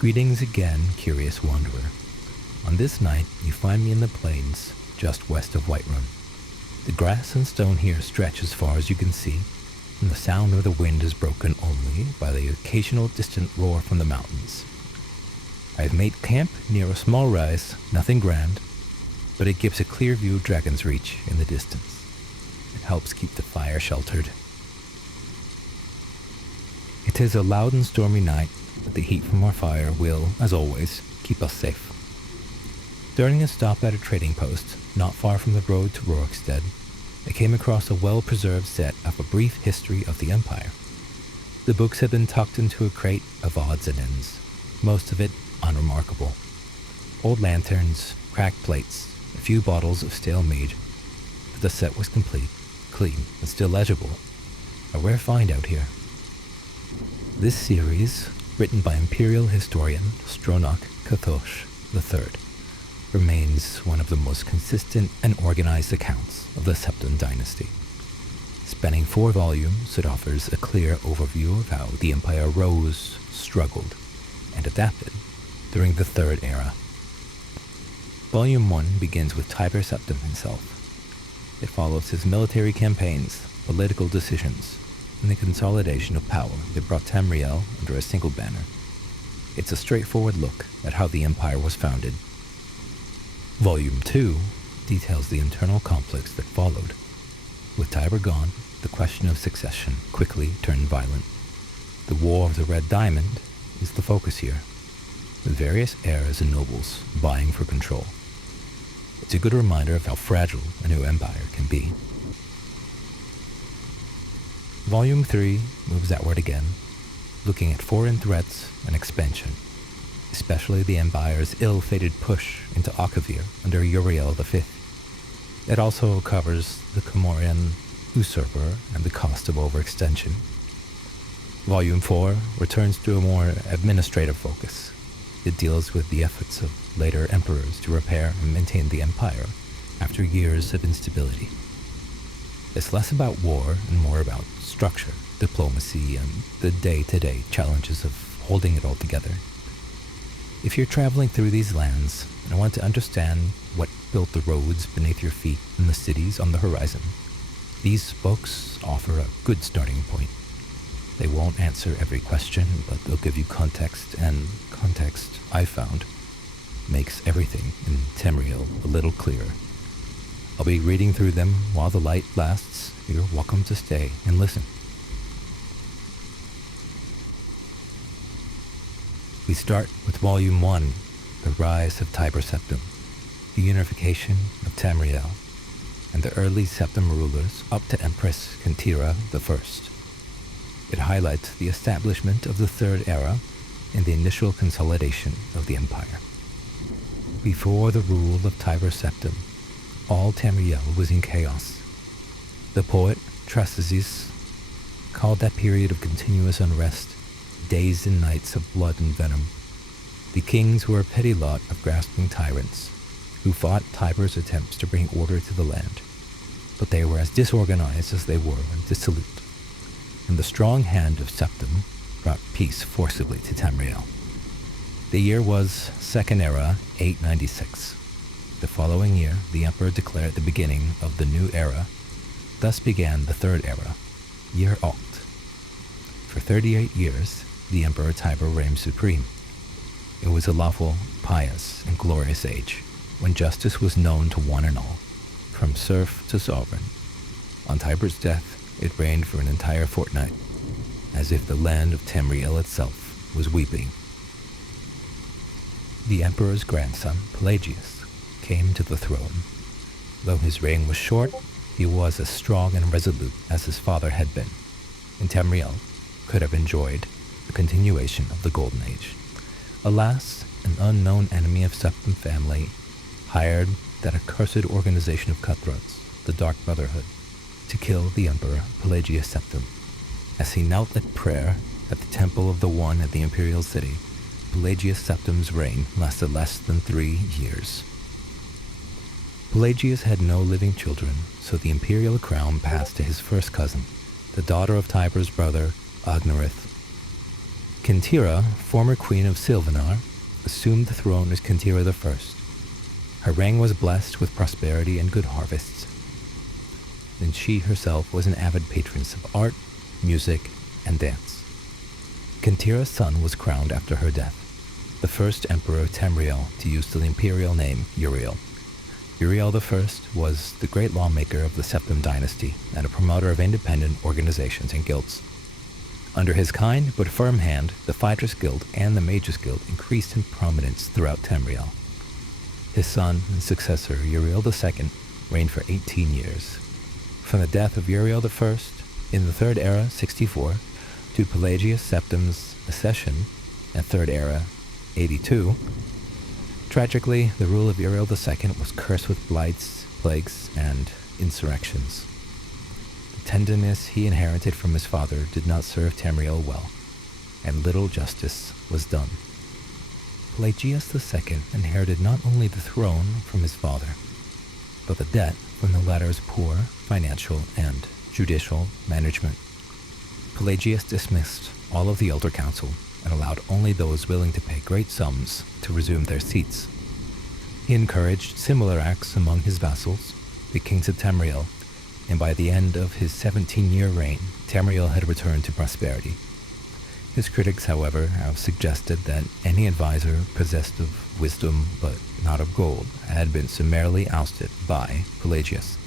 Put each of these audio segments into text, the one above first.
Greetings again, curious wanderer. On this night, you find me in the plains just west of Whiterun. The grass and stone here stretch as far as you can see, and the sound of the wind is broken only by the occasional distant roar from the mountains. I have made camp near a small rise, nothing grand, but it gives a clear view of Dragon's Reach in the distance. It helps keep the fire sheltered. It is a loud and stormy night, but the heat from our fire will, as always, keep us safe. During a stop at a trading post, not far from the road to Rorikstead, I came across a well-preserved set of a brief history of the Empire. The books had been tucked into a crate of odds and ends, most of it unremarkable. Old lanterns, cracked plates, a few bottles of stale mead, but the set was complete, clean, and still legible. A rare find out here. This series, written by Imperial historian Stronach Cathosh III, remains one of the most consistent and organized accounts of the Septon dynasty. Spanning 4 volumes, it offers a clear overview of how the Empire rose, struggled, and adapted during the Third Era. Volume 1 begins with Tiber Septon himself. It follows his military campaigns, political decisions, and the consolidation of power that brought Tamriel under a single banner. It's a straightforward look at how the Empire was founded. Volume 2 details the internal conflicts that followed. With Tiber gone, the question of succession quickly turned violent. The War of the Red Diamond is the focus here, with various heirs and nobles vying for control. It's a good reminder of how fragile a new empire can be. Volume 3 moves outward again, looking at foreign threats and expansion, especially the Empire's ill-fated push into Akavir under Uriel V. It also covers the Comorian Usurper and the cost of overextension. Volume 4 returns to a more administrative focus. It deals with the efforts of later emperors to repair and maintain the empire after years of instability. It's less about war and more about structure, diplomacy, and the day-to-day challenges of holding it all together. If you're traveling through these lands and want to understand what built the roads beneath your feet and the cities on the horizon, these books offer a good starting point. They won't answer every question, but they'll give you context, and context, I found, makes everything in Tamriel a little clearer. I'll be reading through them while the light lasts. You're welcome to stay and listen. We start with Volume 1, The Rise of Tiber Septim, the unification of Tamriel, and the early Septim rulers up to Empress Kentira I. It highlights the establishment of the Third Era and the initial consolidation of the Empire. Before the rule of Tiber Septim, all Tamriel was in chaos. The poet Trasizis called that period of continuous unrest days and nights of blood and venom. The kings were a petty lot of grasping tyrants who fought Tiber's attempts to bring order to the land, but they were as disorganized as they were dissolute, and the strong hand of Septim brought peace forcibly to Tamriel. The year was Second Era 896. The following year, the emperor declared the beginning of the new era. Thus began the Third Era, Year Alt. For 38 years, the Emperor Tiber reigned supreme. It was a lawful, pious, and glorious age, when justice was known to one and all, from serf to sovereign. On Tiber's death, it reigned for an entire fortnight, as if the land of Tamriel itself was weeping. The emperor's grandson, Pelagius, came to the throne. Though his reign was short, he was as strong and resolute as his father had been, and Tamriel could have enjoyed a continuation of the Golden Age. Alas, an unknown enemy of Septim family hired that accursed organization of cutthroats, the Dark Brotherhood, to kill the Emperor Pelagius Septim. As he knelt at prayer at the temple of the One at the Imperial City, Pelagius Septim's reign lasted less than 3 years. Pelagius had no living children, so the imperial crown passed to his first cousin, the daughter of Tiber's brother, Agnerith. Kintira, former queen of Silvanar, assumed the throne as Kintira I. Her reign was blessed with prosperity and good harvests, and she herself was an avid patron of art, music, and dance. Kintira's son was crowned after her death, the first emperor Tamriel to use the imperial name Uriel. Uriel I was the great lawmaker of the Septim dynasty and a promoter of independent organizations and guilds. Under his kind but firm hand, the Fighters Guild and the Mages Guild increased in prominence throughout Tamriel. His son and successor, Uriel II, reigned for 18 years. From the death of Uriel I in the Third Era, 64, to Pelagius Septim's accession in Third Era, 82, tragically, the rule of Uriel II was cursed with blights, plagues, and insurrections. The tenderness he inherited from his father did not serve Tamriel well, and little justice was done. Pelagius II inherited not only the throne from his father, but the debt from the latter's poor financial and judicial management. Pelagius dismissed all of the Elder Council and allowed only those willing to pay great sums to resume their seats. He encouraged similar acts among his vassals, the kings of Tamriel, and by the end of his 17-year reign, Tamriel had returned to prosperity. His critics, however, have suggested that any advisor possessed of wisdom but not of gold had been summarily ousted by Pelagius.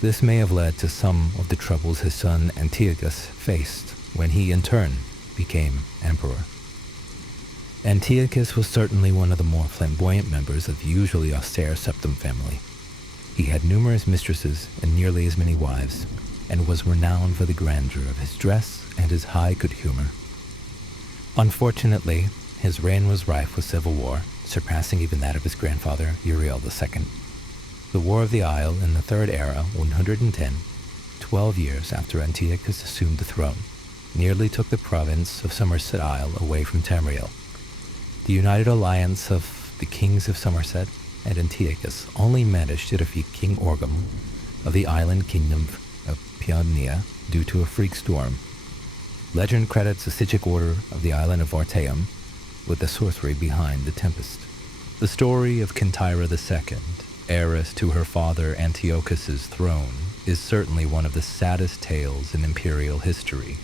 This may have led to some of the troubles his son Antiochus faced when he, in turn, became emperor. Antiochus was certainly one of the more flamboyant members of the usually austere Septim family. He had numerous mistresses and nearly as many wives, and was renowned for the grandeur of his dress and his high good humor. Unfortunately, his reign was rife with civil war, surpassing even that of his grandfather, Uriel II. The War of the Isle in the Third Era, 110, 12 years after Antiochus assumed the throne, nearly took the province of Somerset Isle away from Tamriel. The united alliance of the kings of Somerset and Antiochus only managed to defeat King Orgum of the island kingdom of Paeonia due to a freak storm. Legend credits the Sigic Order of the island of Varteum with the sorcery behind the tempest. The story of Kintira II, heiress to her father Antiochus's throne, is certainly one of the saddest tales in imperial history.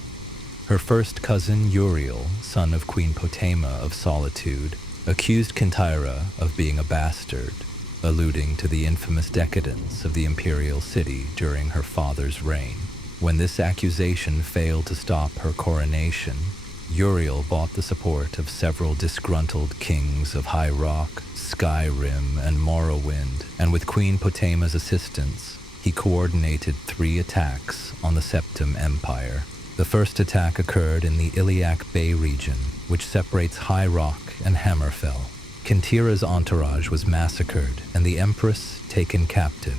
Her first cousin Uriel, son of Queen Potema of Solitude, accused Kintira of being a bastard, alluding to the infamous decadence of the imperial city during her father's reign. When this accusation failed to stop her coronation, Uriel bought the support of several disgruntled kings of High Rock, Skyrim, and Morrowind, and with Queen Potema's assistance, he coordinated 3 attacks on the Septim Empire. The first attack occurred in the Iliac Bay region, which separates High Rock and Hammerfell. Kintira's entourage was massacred and the Empress taken captive.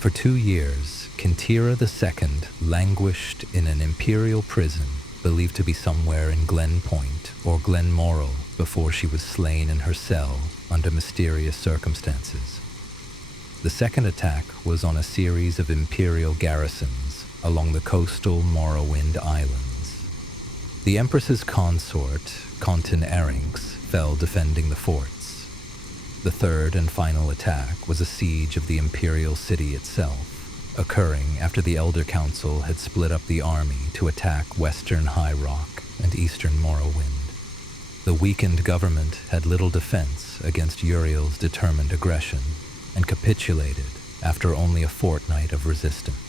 For 2 years, Kintira II languished in an imperial prison believed to be somewhere in Glen Point or Glenmoral before she was slain in her cell under mysterious circumstances. The second attack was on a series of imperial garrisons along the coastal Morrowind Islands. The Empress's consort, Contin Erinx, fell defending the forts. The third and final attack was a siege of the imperial city itself, occurring after the Elder Council had split up the army to attack western High Rock and eastern Morrowind. The weakened government had little defense against Uriel's determined aggression and capitulated after only a fortnight of resistance.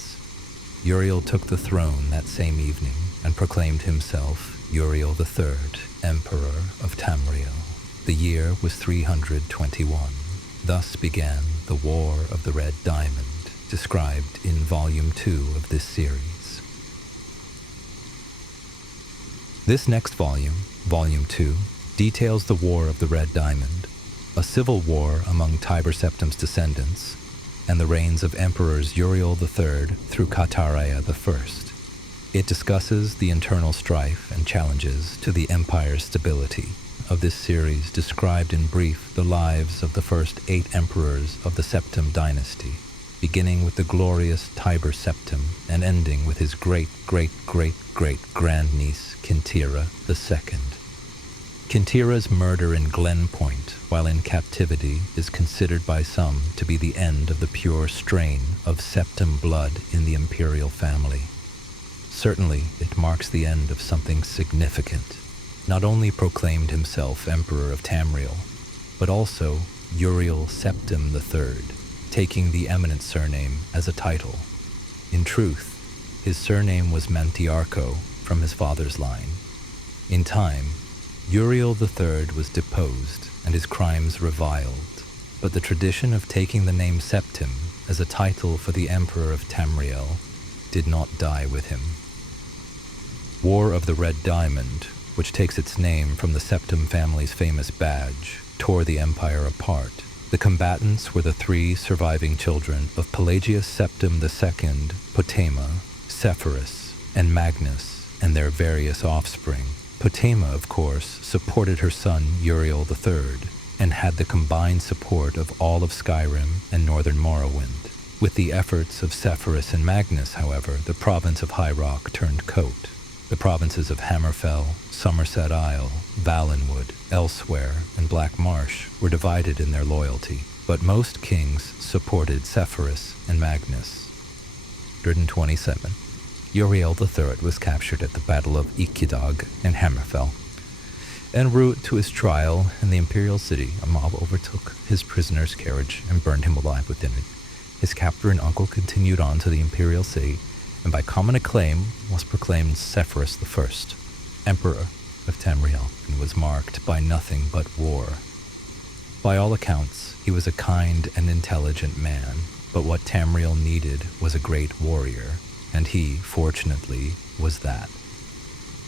Uriel took the throne that same evening and proclaimed himself Uriel III, Emperor of Tamriel. The year was 321. Thus began the War of the Red Diamond, described in Volume 2 of this series. This next volume, Volume 2, details the War of the Red Diamond, a civil war among Tiber Septim's descendants, and the reigns of Emperors Uriel III through Kataria I. It discusses the internal strife and challenges to the empire's stability. Of this series described in brief the lives of the first 8 emperors of the Septim dynasty, beginning with the glorious Tiber Septim and ending with his great-great-great-great-grandniece, Kintira II. Kintira's murder in Glen Point, while in captivity, is considered by some to be the end of the pure strain of Septim blood in the imperial family. Certainly, it marks the end of something significant. Not only proclaimed himself Emperor of Tamriel, but also Uriel Septim III, taking the eminent surname as a title. In truth, his surname was Mantiarco from his father's line. In time, Uriel III was deposed and his crimes reviled, but the tradition of taking the name Septim as a title for the Emperor of Tamriel did not die with him. War of the Red Diamond, which takes its name from the Septim family's famous badge, tore the empire apart. The combatants were the three surviving children of Pelagius Septim II, Potema, Sepphoris, and Magnus, and their various offspring. Potema, of course, supported her son Uriel III, and had the combined support of all of Skyrim and northern Morrowind. With the efforts of Sepphoris and Magnus, however, the province of High Rock turned coat. The provinces of Hammerfell, Somerset Isle, Valenwood, Elsewhere, and Black Marsh were divided in their loyalty, but most kings supported Sepphoris and Magnus. 127. Uriel III was captured at the Battle of Ikidog in Hammerfell. En route to his trial in the imperial city, a mob overtook his prisoner's carriage and burned him alive within it. His captor and uncle continued on to the imperial city, and by common acclaim was proclaimed Sepphoris I, Emperor of Tamriel, and was marked by nothing but war. By all accounts, he was a kind and intelligent man, but what Tamriel needed was a great warrior, and he, fortunately, was that.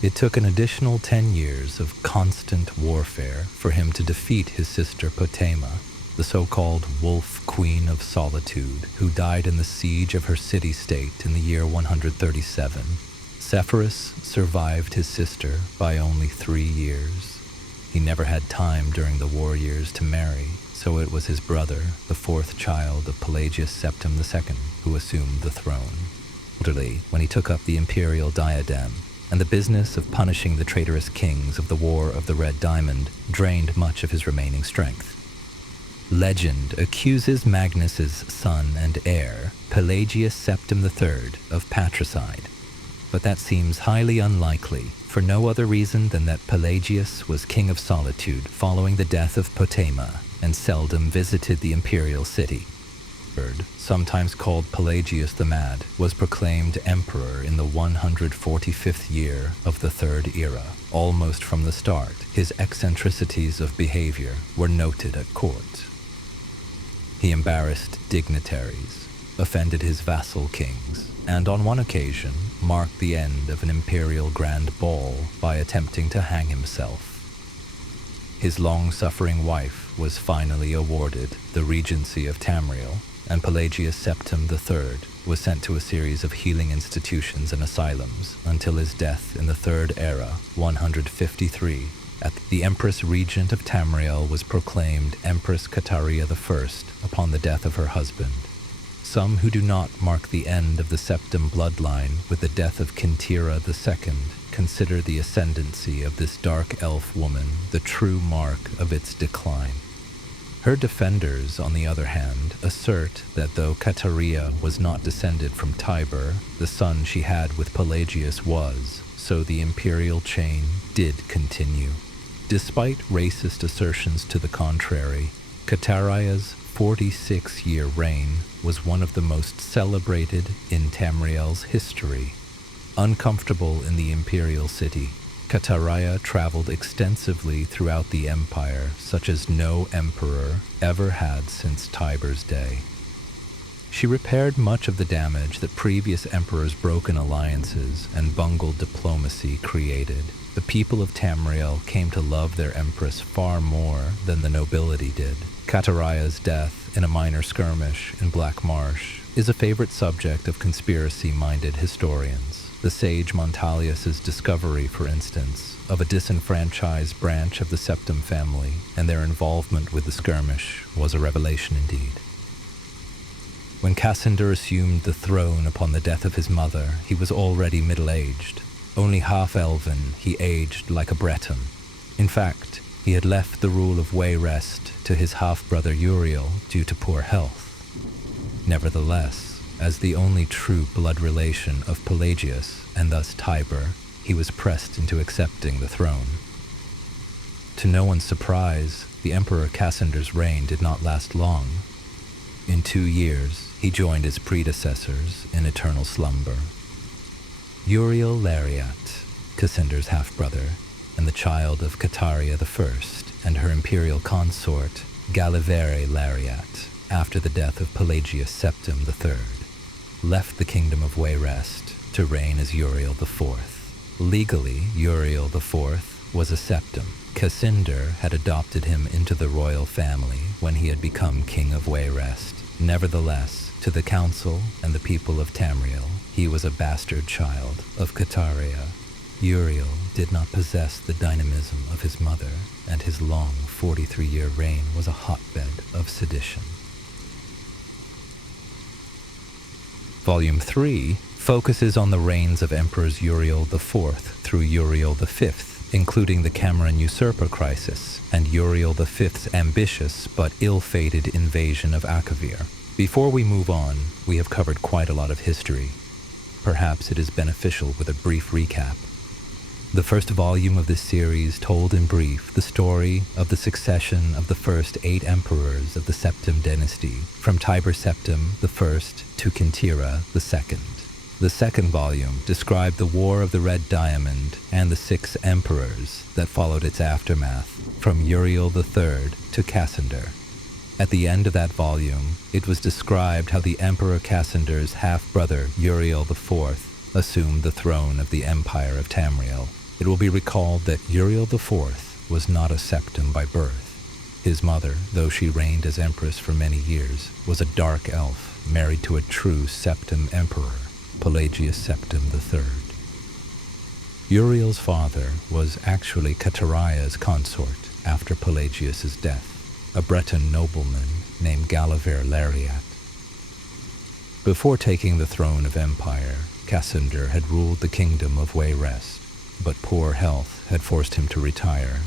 It took an additional 10 years of constant warfare for him to defeat his sister Potema, the so-called Wolf Queen of Solitude, who died in the siege of her city-state in the year 137. Sepphoris survived his sister by only 3 years. He never had time during the war years to marry, so it was his brother, the fourth child of Pelagius Septim II, who assumed the throne. Elderly, when he took up the imperial diadem, and the business of punishing the traitorous kings of the War of the Red Diamond drained much of his remaining strength. Legend accuses Magnus's son and heir, Pelagius Septim III, of patricide, but that seems highly unlikely, for no other reason than that Pelagius was king of Solitude following the death of Potema, and seldom visited the imperial city. Sometimes called Pelagius the Mad, was proclaimed emperor in the 145th year of the Third Era. Almost from the start, his eccentricities of behavior were noted at court. He embarrassed dignitaries, offended his vassal kings, and on one occasion marked the end of an imperial grand ball by attempting to hang himself. His long-suffering wife was finally awarded the regency of Tamriel, and Pelagius Septim III was sent to a series of healing institutions and asylums until his death in the Third Era, 153. The Empress Regent of Tamriel was proclaimed Empress Cataria I upon the death of her husband. Some who do not mark the end of the Septim bloodline with the death of Kintira II consider the ascendancy of this dark elf woman the true mark of its decline. Her defenders, on the other hand, assert that though Cataria was not descended from Tiber, the son she had with Pelagius was, so the imperial chain did continue. Despite racist assertions to the contrary, Cataria's 46-year reign was one of the most celebrated in Tamriel's history. Uncomfortable in the imperial city, Cataria traveled extensively throughout the empire, such as no emperor ever had since Tiber's day. She repaired much of the damage that previous emperors' broken alliances and bungled diplomacy created. The people of Tamriel came to love their empress far more than the nobility did. Cataria's death in a minor skirmish in Black Marsh is a favorite subject of conspiracy-minded historians. The sage Montalius's discovery, for instance, of a disenfranchised branch of the Septim family and their involvement with the skirmish was a revelation indeed. When Cassander assumed the throne upon the death of his mother, he was already middle-aged. Only half-elven, he aged like a Breton. In fact, he had left the rule of Wayrest to his half-brother Uriel due to poor health. Nevertheless, as the only true blood relation of Pelagius, and thus Tiber, he was pressed into accepting the throne. To no one's surprise, the Emperor Cassander's reign did not last long. In 2 years, he joined his predecessors in eternal slumber. Uriel Lariat, Cassander's half-brother, and the child of Cataria I and her imperial consort, Galivere Lariat, after the death of Pelagius Septim III, left the kingdom of Wayrest to reign as Uriel IV. Legally, Uriel IV was a septim. Cassander had adopted him into the royal family when he had become king of Wayrest. Nevertheless, to the council and the people of Tamriel, he was a bastard child of Cataria. Uriel did not possess the dynamism of his mother, and his long 43-year reign was a hotbed of sedition. Volume 3 focuses on the reigns of Emperors Uriel IV through Uriel V, including the Cameron Usurper crisis and Uriel V's ambitious but ill-fated invasion of Akavir. Before we move on, we have covered quite a lot of history. Perhaps it is beneficial with a brief recap. The first volume of this series told in brief the story of the succession of the first 8 emperors of the Septim dynasty, from Tiber Septim I to Kintira II. The second volume described the War of the Red Diamond and the 6 emperors that followed its aftermath, from Uriel III to Cassander. At the end of that volume, it was described how the Emperor Cassander's half-brother Uriel IV assumed the throne of the Empire of Tamriel. It will be recalled that Uriel IV was not a septim by birth. His mother, though she reigned as empress for many years, was a dark elf married to a true septim emperor, Pelagius Septim III. Uriel's father was actually Cataria's consort after Pelagius's death, a Breton nobleman named Galivere Lariat. Before taking the throne of empire, Cassander had ruled the kingdom of Wayrest, but poor health had forced him to retire.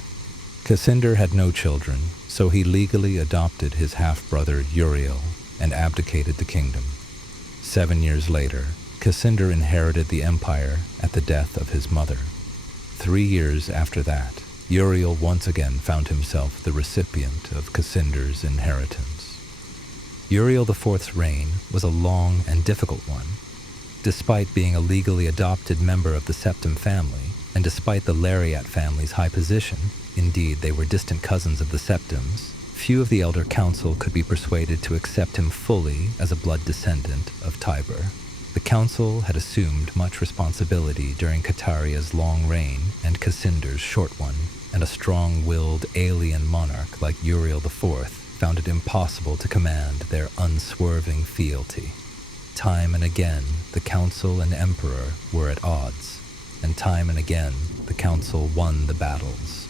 Cassander had no children, so he legally adopted his half-brother Uriel and abdicated the kingdom. 7 years later, Cassander inherited the empire at the death of his mother. 3 years after that, Uriel once again found himself the recipient of Cassander's inheritance. Uriel IV's reign was a long and difficult one. Despite being a legally adopted member of the Septim family, and despite the Lariat family's high position, indeed they were distant cousins of the Septims, few of the elder council could be persuaded to accept him fully as a blood descendant of Tiber. The council had assumed much responsibility during Cataria's long reign and Cassander's short one, and a strong-willed alien monarch like Uriel IV found it impossible to command their unswerving fealty. Time and again, the council and emperor were at odds, and time and again, the council won the battles.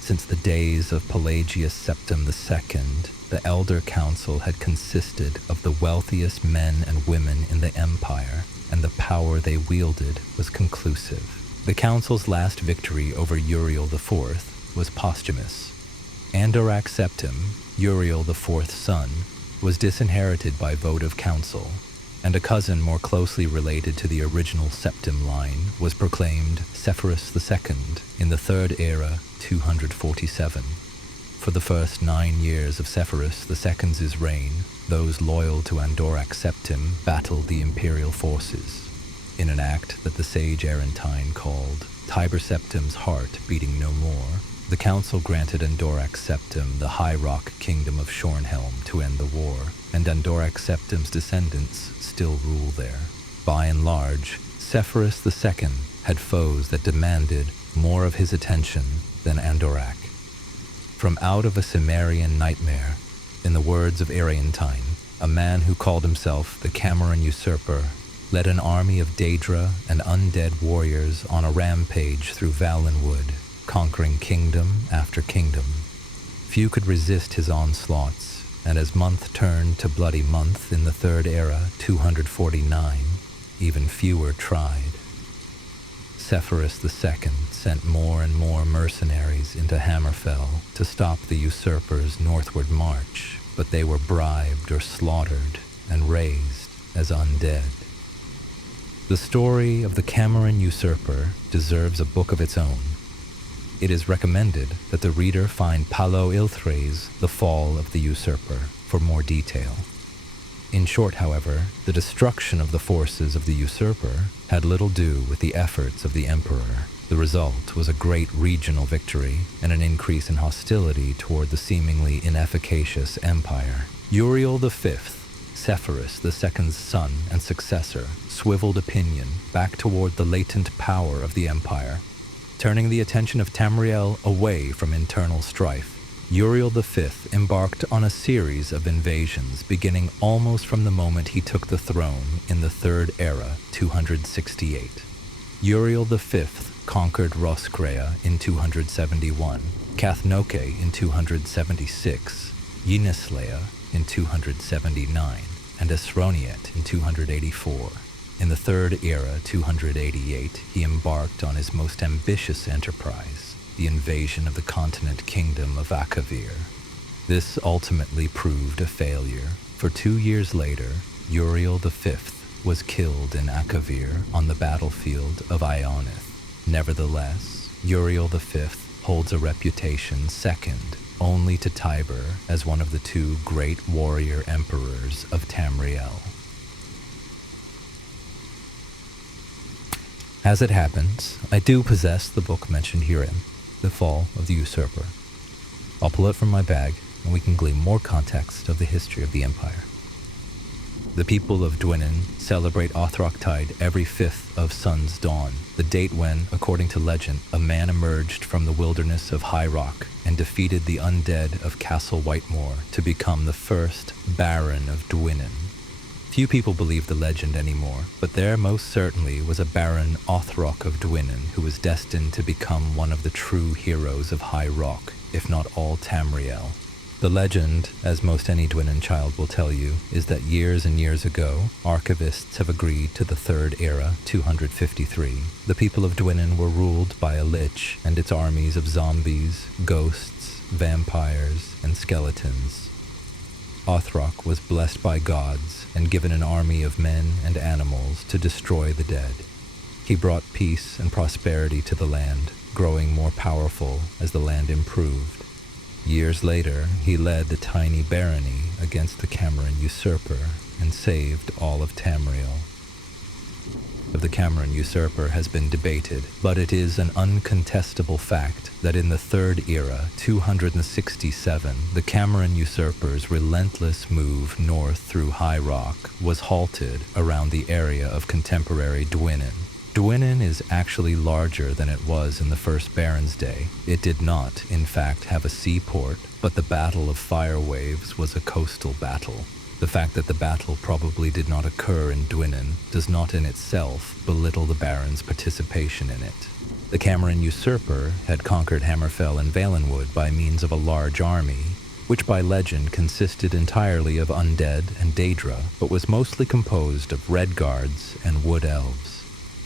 Since the days of Pelagius Septim II, the elder council had consisted of the wealthiest men and women in the empire, and the power they wielded was conclusive. The council's last victory over Uriel IV was posthumous. Andorak Septim, Uriel IV's son, was disinherited by vote of council, and a cousin more closely related to the original Septim line was proclaimed Sepphoris II in the Third Era 247. For the first 9 years of Sepphoris II's reign, those loyal to Andorak Septim battled the imperial forces, in an act that the sage Arentine called Tiber Septim's heart beating no more. The council granted Andorak Septim the High Rock Kingdom of Shornhelm to end the war, and Andorak Septim's descendants still rule there. By and large, Sepphoris II had foes that demanded more of his attention than Andorak. From out of a Cimmerian nightmare, in the words of Arentine, a man who called himself the Cameron Usurper led an army of Daedra and undead warriors on a rampage through Valenwood, conquering kingdom after kingdom. Few could resist his onslaughts, and as month turned to bloody month in the Third Era, 249, even fewer tried. Sepphoris II sent more and more mercenaries into Hammerfell to stop the usurper's northward march, but they were bribed or slaughtered and raised as undead. The story of the Cameron Usurper deserves a book of its own. It is recommended that the reader find Paulo Ilthre's The Fall of the Usurper for more detail. In short, however, the destruction of the forces of the usurper had little to do with the efforts of the emperor. The result was a great regional victory and an increase in hostility toward the seemingly inefficacious empire. Uriel V, Sepphoris II's son and successor, swiveled opinion back toward the latent power of the empire, turning the attention of Tamriel away from internal strife. Uriel V embarked on a series of invasions beginning almost from the moment he took the throne in the Third Era, 268. Uriel V conquered Roscrea in 271, Cathnoke in 276, Ynislea in 279, and Esroniet in 284. In the Third Era, 288, he embarked on his most ambitious enterprise, the invasion of the continent kingdom of Akavir. This ultimately proved a failure, for 2 years later, Uriel V was killed in Akavir on the battlefield of Ionith. Nevertheless, Uriel V holds a reputation second only to Tiber as one of the 2 great warrior emperors of Tamriel. As it happens, I do possess the book mentioned herein, The Fall of the Usurper. I'll pull it from my bag, and we can glean more context of the history of the empire. The people of Dwynnen celebrate Othroctide every 5th of Sun's Dawn, the date when, according to legend, a man emerged from the wilderness of High Rock and defeated the undead of Castle Whitemore to become the first Baron of Dwynnen. Few people believe the legend anymore, but there most certainly was a Baron Othrock of Dwynnen who was destined to become one of the true heroes of High Rock, if not all Tamriel. The legend, as most any Dwynnen child will tell you, is that years and years ago, archivists have agreed to the Third Era, 253. The people of Dwynnen were ruled by a lich and its armies of zombies, ghosts, vampires, and skeletons. Othrock was blessed by gods and given an army of men and animals to destroy the dead. He brought peace and prosperity to the land, growing more powerful as the land improved. Years later, he led the tiny barony against the Cameron Usurper and saved all of Tamriel. Of the Cameron Usurper has been debated, but it is an uncontestable fact that in the Third Era, 267, the Cameron Usurper's relentless move north through High Rock was halted around the area of contemporary Dwynnen. Dwynnen is actually larger than it was in the First Baron's day. It did not, in fact, have a seaport, but the Battle of Firewaves was a coastal battle. The fact that the battle probably did not occur in Dwynnen does not in itself belittle the Baron's participation in it. The Cameron Usurper had conquered Hammerfell and Valenwood by means of a large army, which by legend consisted entirely of undead and Daedra, but was mostly composed of red guards and wood elves.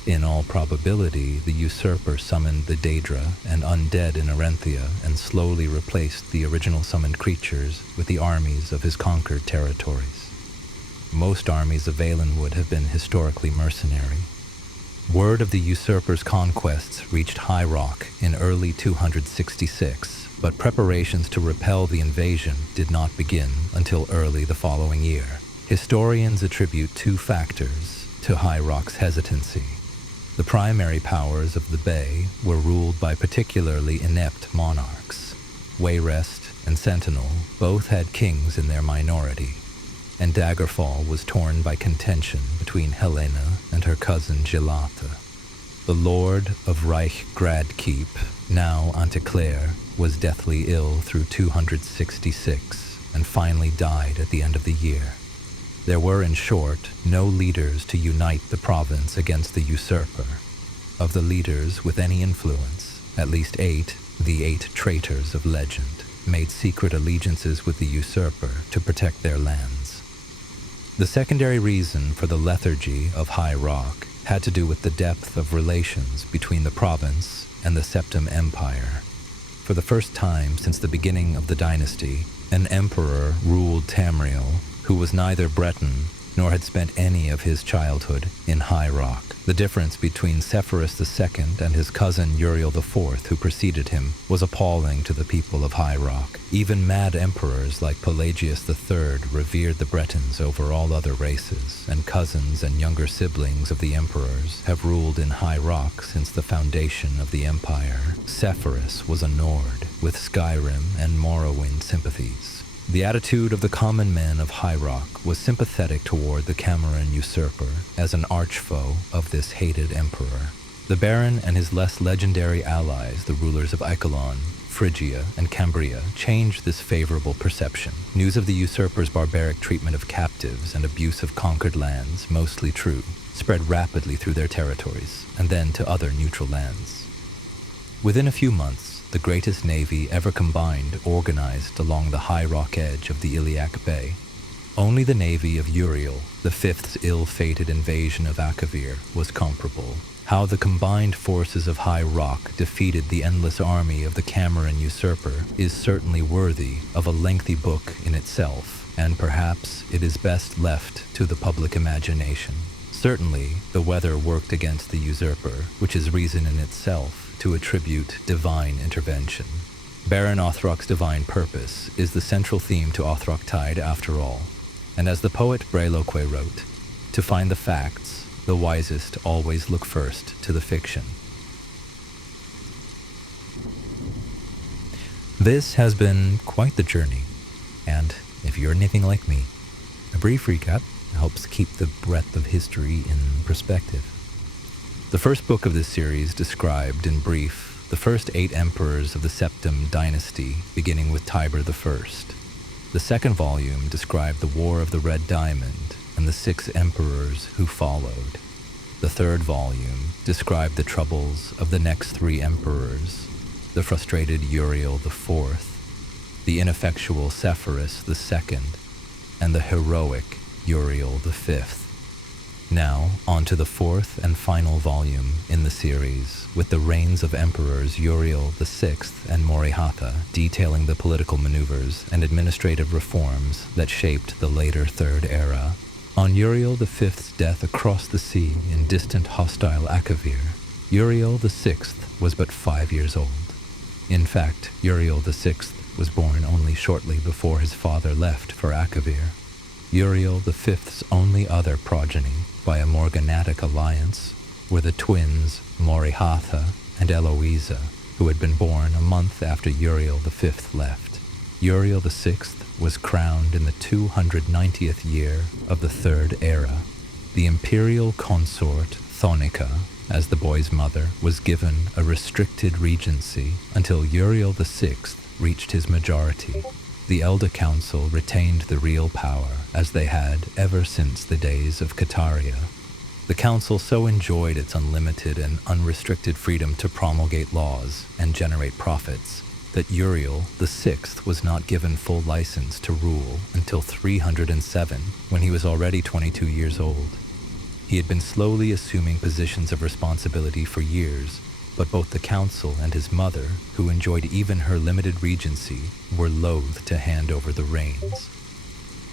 In all probability, the usurper summoned the Daedra and undead in Arenthia and slowly replaced the original summoned creatures with the armies of his conquered territories. Most armies of Valenwood have been historically mercenary. Word of the usurper's conquests reached High Rock in early 266, but preparations to repel the invasion did not begin until early the following year. Historians attribute 2 factors to High Rock's hesitancy. The primary powers of the Bay were ruled by particularly inept monarchs. Wayrest and Sentinel both had kings in their minority, and Daggerfall was torn by contention between Helena and her cousin Gelata. The Lord of Reich Gradkeep, now Anteclair, was deathly ill through 266 and finally died at the end of the year. There were, in short, no leaders to unite the province against the usurper. Of the leaders with any influence, at least 8, the 8 traitors of legend, made secret allegiances with the Usurper to protect their lands. The secondary reason for the lethargy of High Rock had to do with the depth of relations between the province and the Septim Empire. For the first time since the beginning of the dynasty, an emperor ruled Tamriel who was neither Breton nor had spent any of his childhood in High Rock. The difference between Sepphoris II and his cousin Uriel IV, who preceded him, was appalling to the people of High Rock. Even mad emperors like Pelagius III revered the Bretons over all other races, and cousins and younger siblings of the emperors have ruled in High Rock since the foundation of the empire. Sepphoris was a Nord, with Skyrim and Morrowind sympathies. The attitude of the common men of High Rock was sympathetic toward the Cameron Usurper as an archfoe of this hated emperor. The Baron and his less legendary allies, the rulers of Ichelon, Phrygia, and Cambria, changed this favorable perception. News of the Usurper's barbaric treatment of captives and abuse of conquered lands, mostly true, spread rapidly through their territories, and then to other neutral lands. Within a few months, the greatest navy ever combined organized along the high rock edge of the Iliac Bay. Only the navy of Uriel, the fifth's ill-fated invasion of Akavir, was comparable. How the combined forces of High Rock defeated the endless army of the Cameron Usurper is certainly worthy of a lengthy book in itself, and perhaps it is best left to the public imagination. Certainly, the weather worked against the Usurper, which is reason in itself to attribute divine intervention. Baron Othrock's divine purpose is the central theme to Othroctide after all, and as the poet Breloque wrote, to find the facts, the wisest always look first to the fiction. This has been quite the journey, and if you're anything like me, a brief recap helps keep the breadth of history in perspective. The first book of this series described, in brief, the first 8 emperors of the Septim dynasty, beginning with Tiber I. The second volume described the War of the Red Diamond and the 6 emperors who followed. The third volume described the troubles of the next 3 emperors, the frustrated Uriel IV, the ineffectual Sepphoris II, and the heroic Uriel V. Now, on to the 4th and final volume in the series, with the reigns of emperors Uriel VI and Morihatha, detailing the political maneuvers and administrative reforms that shaped the later Third Era. On Uriel V's death across the sea in distant hostile Akavir, Uriel VI was but 5 years old. In fact, Uriel VI was born only shortly before his father left for Akavir. Uriel V's only other progeny by a morganatic alliance were the twins Morihatha and Eloisa, who had been born a month after Uriel V left. Uriel VI was crowned in the 290th year of the Third Era. The imperial consort Thonica, as the boy's mother, was given a restricted regency until Uriel VI reached his majority. The Elder Council retained the real power, as they had ever since the days of Cataria. The Council so enjoyed its unlimited and unrestricted freedom to promulgate laws and generate profits that Uriel VI was not given full license to rule until 307, when he was already 22 years old. He had been slowly assuming positions of responsibility for years, but both the council and his mother, who enjoyed even her limited regency, were loath to hand over the reins.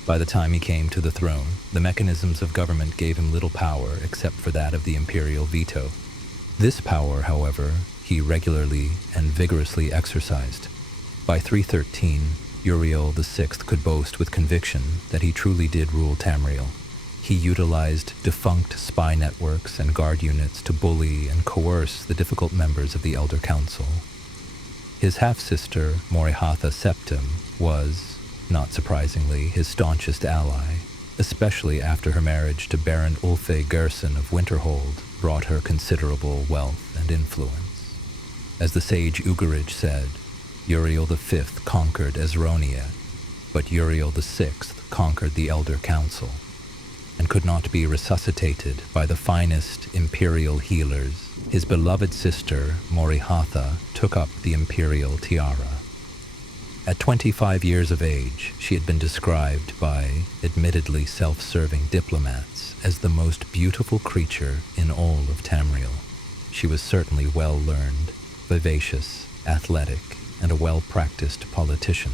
By the time he came to the throne, the mechanisms of government gave him little power except for that of the imperial veto. This power, however, he regularly and vigorously exercised. By 313, Uriel VI could boast with conviction that he truly did rule Tamriel. He utilized defunct spy networks and guard units to bully and coerce the difficult members of the Elder Council. His half-sister, Morihatha Septim, was, not surprisingly, his staunchest ally, especially after her marriage to Baron Ulfe Gerson of Winterhold brought her considerable wealth and influence. As the sage Ugarij said, Uriel V conquered Esronia, but Uriel VI conquered the Elder Council, and could not be resuscitated by the finest imperial healers. His beloved sister, Morihatha, took up the imperial tiara. At 25 years of age, she had been described by admittedly self-serving diplomats as the most beautiful creature in all of Tamriel. She was certainly well-learned, vivacious, athletic, and a well-practiced politician.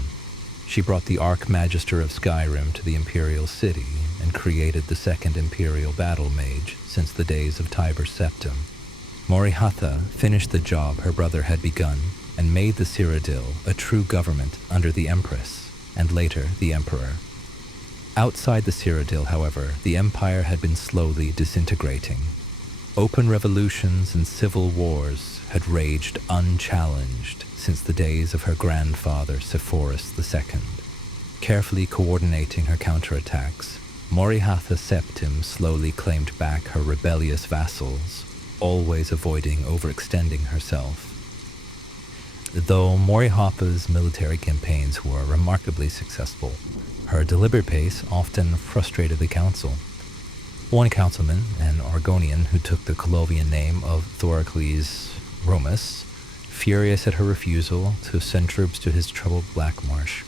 She brought the Archmagister of Skyrim to the Imperial City and created the second Imperial Battle Mage since the days of Tiber Septim. Morihatha finished the job her brother had begun and made the Cyrodiil a true government under the Empress, and later the Emperor. Outside the Cyrodiil, however, the Empire had been slowly disintegrating. Open revolutions and civil wars had raged unchallenged since the days of her grandfather Sepphoris II. Carefully coordinating her counterattacks, Morihatha Septim slowly claimed back her rebellious vassals, always avoiding overextending herself. Though Morihatha's military campaigns were remarkably successful, her deliberate pace often frustrated the council. One councilman, an Argonian who took the Colovian name of Thorocles Romus, furious at her refusal to send troops to his troubled Black Marsh,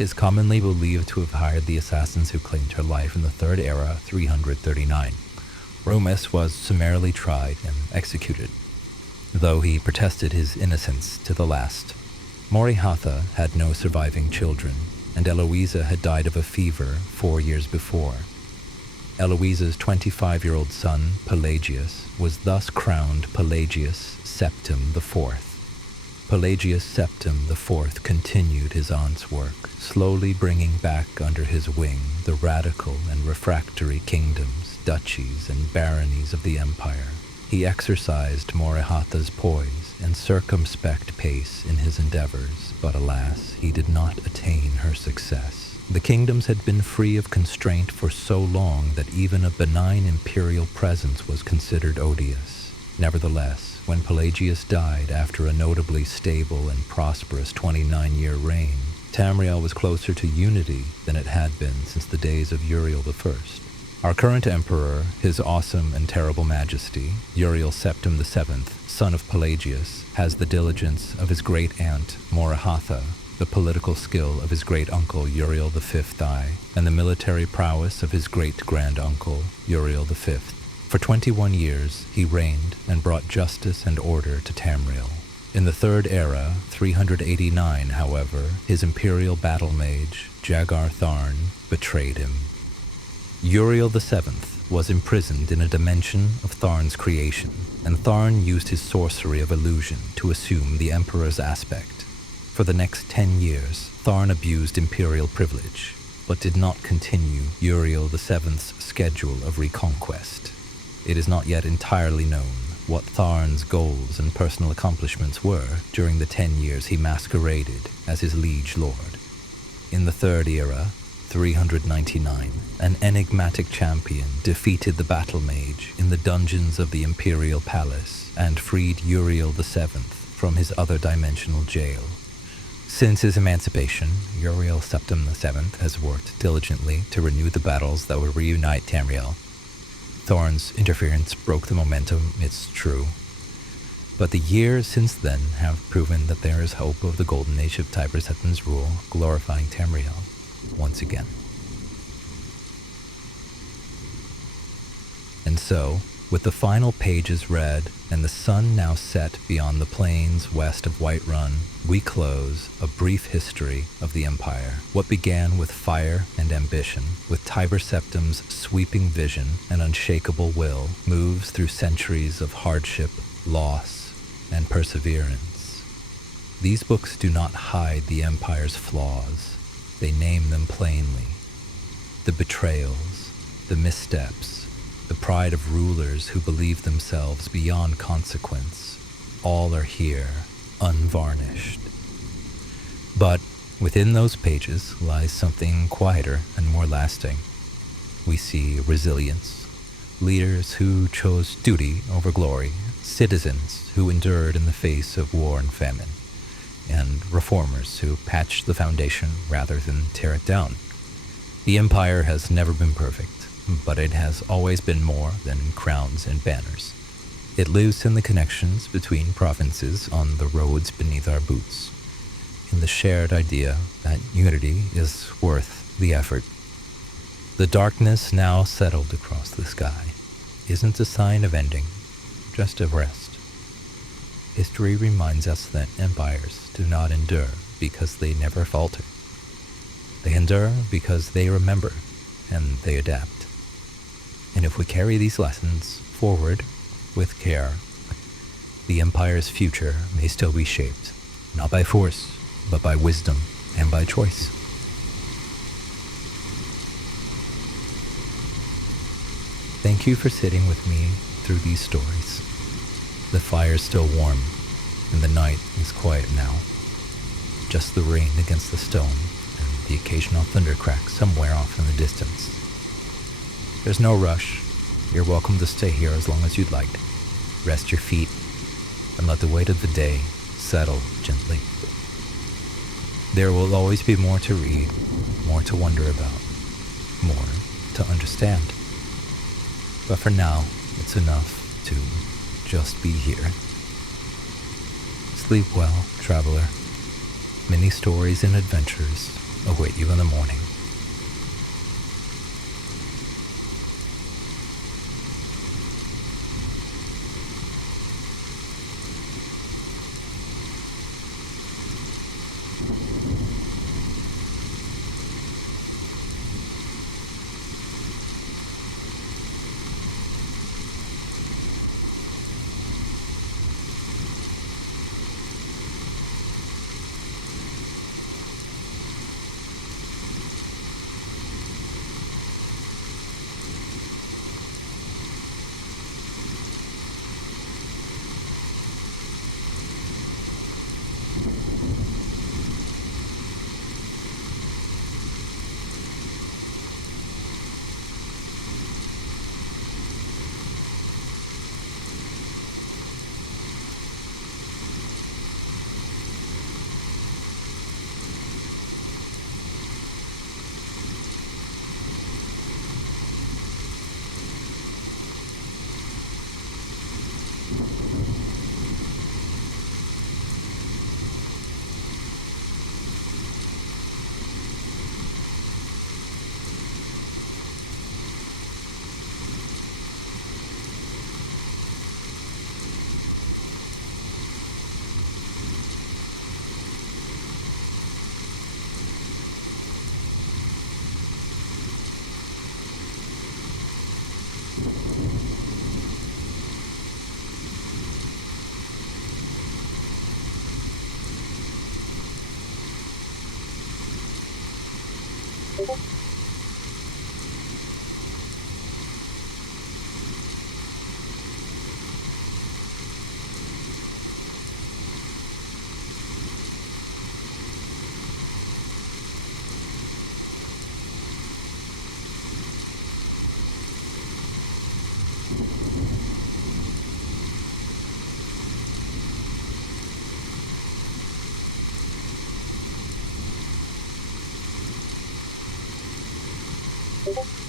is commonly believed to have hired the assassins who claimed her life in the Third Era 339. Romus was summarily tried and executed, though he protested his innocence to the last. Morihatha had no surviving children, and Eloisa had died of a fever 4 years before. Eloisa's 25-year-old son, Pelagius, was thus crowned Pelagius Septim IV. Pelagius Septim IV continued his aunt's work, slowly bringing back under his wing the radical and refractory kingdoms, duchies, and baronies of the empire. He exercised Morihatha's poise and circumspect pace in his endeavors, but alas, he did not attain her success. The kingdoms had been free of constraint for so long that even a benign imperial presence was considered odious. Nevertheless, when Pelagius died after a notably stable and prosperous 29-year reign, Tamriel was closer to unity than it had been since the days of Uriel I. Our current emperor, His Awesome and Terrible Majesty, Uriel Septim VII, son of Pelagius, has the diligence of his great-aunt, Morihatha, the political skill of his great-uncle, Uriel V I, and the military prowess of his great-grand-uncle, Uriel V. For 21 years, he reigned and brought justice and order to Tamriel. In the Third Era, 389, however, his imperial battle mage, Jagar Tharn, betrayed him. Uriel VII was imprisoned in a dimension of Tharn's creation, and Tharn used his sorcery of illusion to assume the Emperor's aspect. For the next 10 years, Tharn abused imperial privilege, but did not continue Uriel VII's schedule of reconquest. It is not yet entirely known what Tharn's goals and personal accomplishments were during the 10 years he masqueraded as his liege lord. In the Third Era, 399, an enigmatic champion defeated the battle mage in the dungeons of the Imperial Palace and freed Uriel VII from his other dimensional jail. Since his emancipation, Uriel Septim VII has worked diligently to renew the battles that would reunite Tamriel. Thorn's interference broke the momentum, it's true, but the years since then have proven that there is hope of the golden age of Tiber Septim's rule glorifying Tamriel once again. And so, with the final pages read and the sun now set beyond the plains west of Whiterun, we close a brief history of the Empire. What began with fire and ambition, with Tiber Septim's sweeping vision and unshakable will, moves through centuries of hardship, loss, and perseverance. These books do not hide the Empire's flaws. They name them plainly. The betrayals, the missteps, the pride of rulers who believe themselves beyond consequence, all are here, unvarnished. But within those pages lies something quieter and more lasting. We see resilience, leaders who chose duty over glory, citizens who endured in the face of war and famine, and reformers who patched the foundation rather than tear it down. The Empire has never been perfect, but it has always been more than crowns and banners. It lives in the connections between provinces on the roads beneath our boots, in the shared idea that unity is worth the effort. The darkness now settled across the sky isn't a sign of ending, just of rest. History reminds us that empires do not endure because they never falter. They endure because they remember and they adapt. And if we carry these lessons forward with care, the empire's future may still be shaped, not by force, but by wisdom and by choice. Thank you for sitting with me through these stories. The fire's still warm, and the night is quiet now. Just the rain against the stone, and the occasional thunder crack somewhere off in the distance. There's no rush. You're welcome to stay here as long as you'd like. Rest your feet, and let the weight of the day settle gently. There will always be more to read, more to wonder about, more to understand. But for now, it's enough to just be here. Sleep well, traveler. Many stories and adventures await you in the morning. you